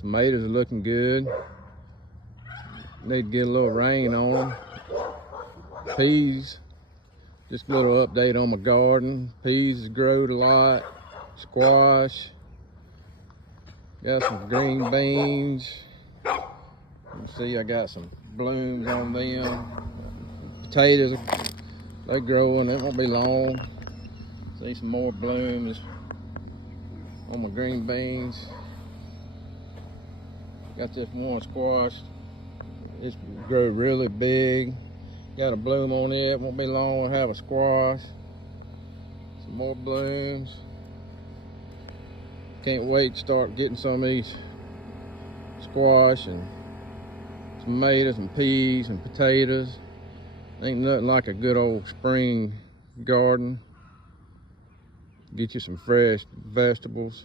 Tomatoes are looking good. Need to get a little rain on them. Peas, just a little update on my garden. Peas has growed a lot. Squash. Got some green beans. You can see I got some blooms on them. Potatoes, they're growing. It won't be long. See some more blooms on my green beans. Got this one squash. It's grow really big. Got a bloom on it. Won't be long. We'll have a squash. Some more blooms. Can't wait to start getting some of these squash and tomatoes and peas and potatoes. Ain't nothing like a good old spring garden. Get you some fresh vegetables.